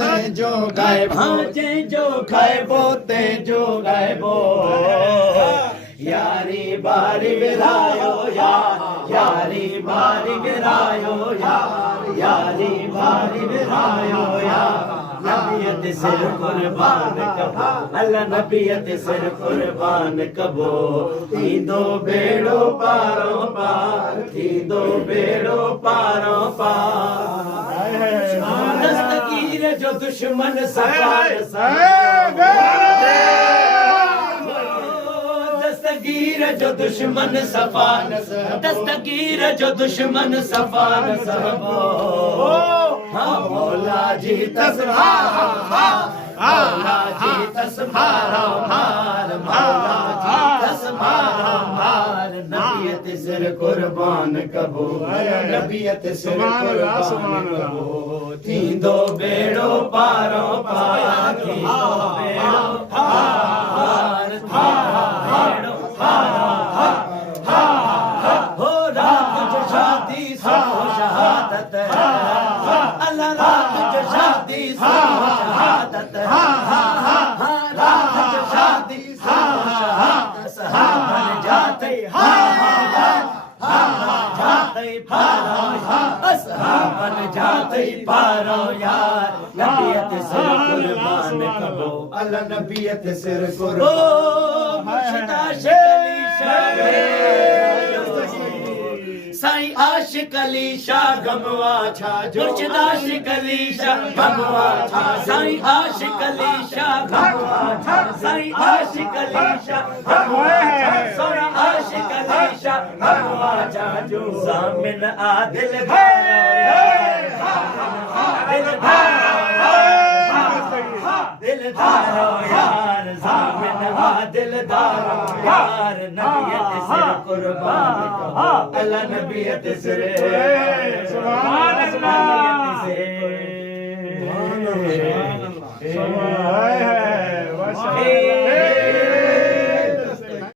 ते जो गायबो जे जो गायबो ते जो गायबो यारी बारी विरायो यार यारी बारी विरायो यार यारी बारी विरायो यार नबियत सिर कुर्बान कबो अल्लाह नबियत सिर कुर्बान कबो थी दो बेड़ो पारो पार थी दो बेड़ो पारो पार दस्तगीर जो दुश्मन सफार दस्तगीर जो दुश्मन सफान दस्तगीर जो दुश्मन सफान सबो हाँ मौला जी मौला जी तस्मारा मार मौला जी तस्मारा मार नबियत सिर कुर्बान कबो नबियत सिर कुर्बान कबो थी दो बेड़ो पारो पार थी दो बेड़ो पार बेड़ो हो रात जो शादी सो शहादत अल्लाह रात जो शादी सो शहादत रात जो शादी सो शहादत सहाबन जाते जाते पारो असहाबन जाते पारो यार नबियत सिर कुर्बान कबो अल्लाह नबियत सिर ओ कुर्बान मुर्शिदा शिकली साईं आशिक अली शाह गमवा छा मुर्शिदा शिकली शाह गमवा छा साईं आशिक अली शाह गमवा छा साईं आशिक अली शाह गमवा छा साईं आशिक अली शाह गमवा छा जो सामिन आदिल धारो दिल धारो दिल धारो यार सामिन आदिल धारो यार नबियत सिर कुर्बान कबो अल्लाह नबियत सिर सुभान अल्लाह सुभान अल्लाह